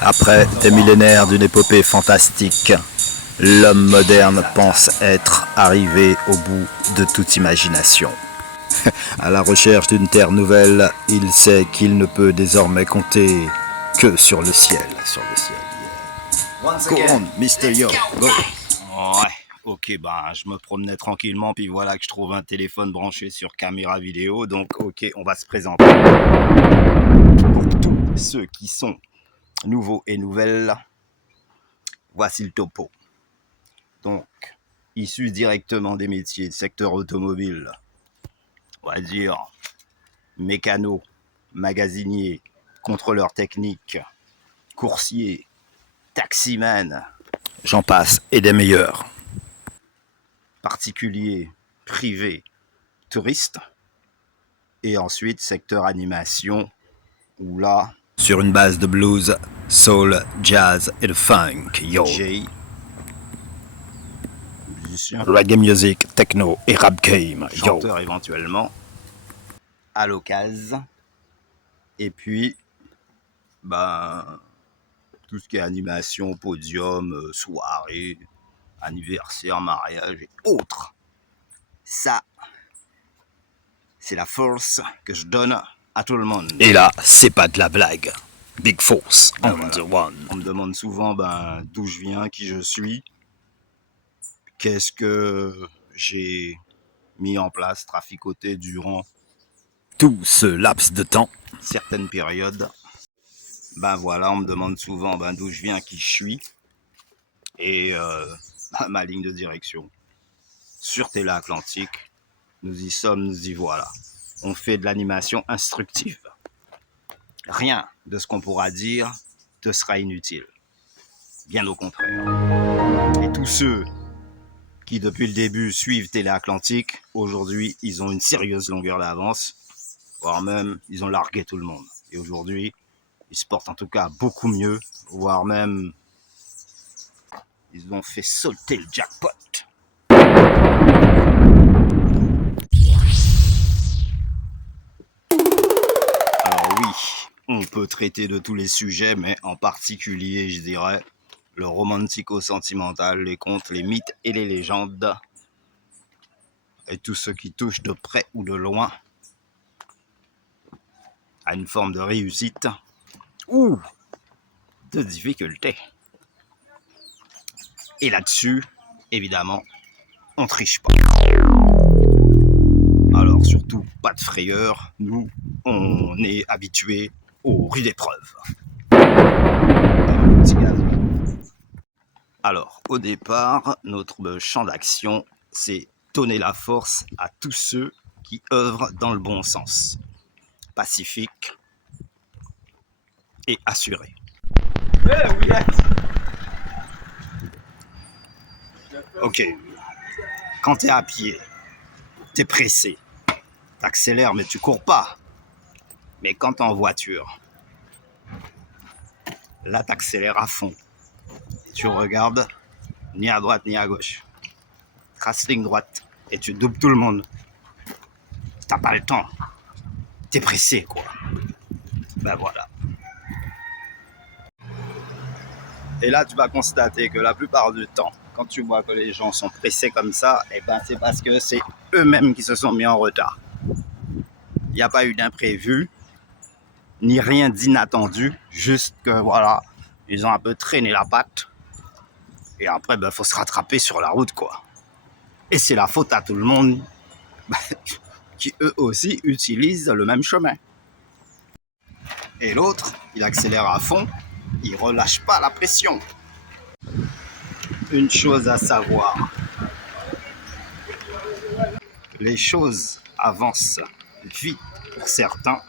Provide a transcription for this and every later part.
Après des millénaires d'une épopée fantastique, l'homme moderne pense être arrivé au bout de toute imagination. À la recherche d'une terre nouvelle, il sait qu'il ne peut désormais compter que sur le ciel. Go on, Mr. Yo, go. Ouais, ok, ben je me promenais tranquillement, puis voilà que je trouve un téléphone branché sur caméra vidéo, donc ok, on va se présenter. Pour tous ceux qui sont nouveaux et nouvelles, voici le topo. Donc, issu directement des métiers du secteur automobile, on va dire mécano, magasinier, contrôleur technique, coursier, taximan, j'en passe, et des meilleurs. Particulier, privé, touriste, et ensuite secteur animation, où là, sur une base de blues, soul, jazz et de funk, yo. DJ, musicien, reggae music, techno et rap game, yo. Chanteur éventuellement, à l'occasion, et puis, ben, tout ce qui est animation, podium, soirée, anniversaire, mariage et autres. Ça, c'est la force que je donne à tout le monde. Et là, c'est pas de la blague. Big force on the one. On me demande souvent d'où je viens, qui je suis, qu'est-ce que j'ai mis en place, traficoté durant tout ce laps de temps, certaines périodes. Voilà, on me demande souvent d'où je viens, qui je suis, et ma ligne de direction. Sur Télé Atlantique, nous y sommes, nous y voilà. On fait de l'animation instructive. Rien de ce qu'on pourra dire te sera inutile. Bien au contraire. Et tous ceux qui, depuis le début, suivent Télé Atlantique, aujourd'hui, ils ont une sérieuse longueur d'avance, voire même, ils ont largué tout le monde. Et aujourd'hui, ils se portent en tout cas beaucoup mieux, voire même, ils ont fait sauter le jackpot. On peut traiter de tous les sujets, mais en particulier, je dirais, le romantico-sentimental, les contes, les mythes et les légendes, et tout ce qui touche de près ou de loin à une forme de réussite ou de difficulté. Et là-dessus, évidemment, on triche pas. Alors surtout, pas de frayeur, nous, on est habitués aux rudes épreuves. Alors, au départ, notre champ d'action, c'est donner la force à tous ceux qui œuvrent dans le bon sens, pacifique et assuré. Ok, quand t'es à pied, t'es pressé, t'accélères mais tu cours pas. Mais quand t'es en voiture, là t'accélères à fond. Tu regardes ni à droite ni à gauche. Trace ligne droite et tu doubles tout le monde. T'as pas le temps. T'es pressé quoi. Voilà. Et là tu vas constater que la plupart du temps, quand tu vois que les gens sont pressés comme ça, c'est parce que c'est eux-mêmes qui se sont mis en retard. Il n'y a pas eu d'imprévu, ni rien d'inattendu, juste que voilà, ils ont un peu traîné la patte. Et après, faut se rattraper sur la route, quoi. Et c'est la faute à tout le monde qui, eux aussi, utilisent le même chemin. Et l'autre, il accélère à fond, il relâche pas la pression. Une chose à savoir, les choses avancent vite pour certains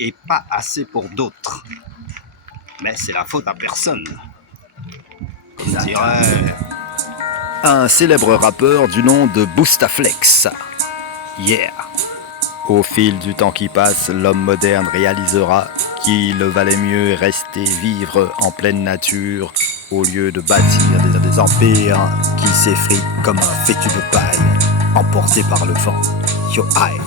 et pas assez pour d'autres. Mais c'est la faute à personne. Comme dirait un célèbre rappeur du nom de Boostaflex. Yeah. Au fil du temps qui passe, l'homme moderne réalisera qu'il valait mieux rester vivre en pleine nature au lieu de bâtir des empires qui s'effritent comme un fétu de paille, emporté par le vent. Yo, aïe.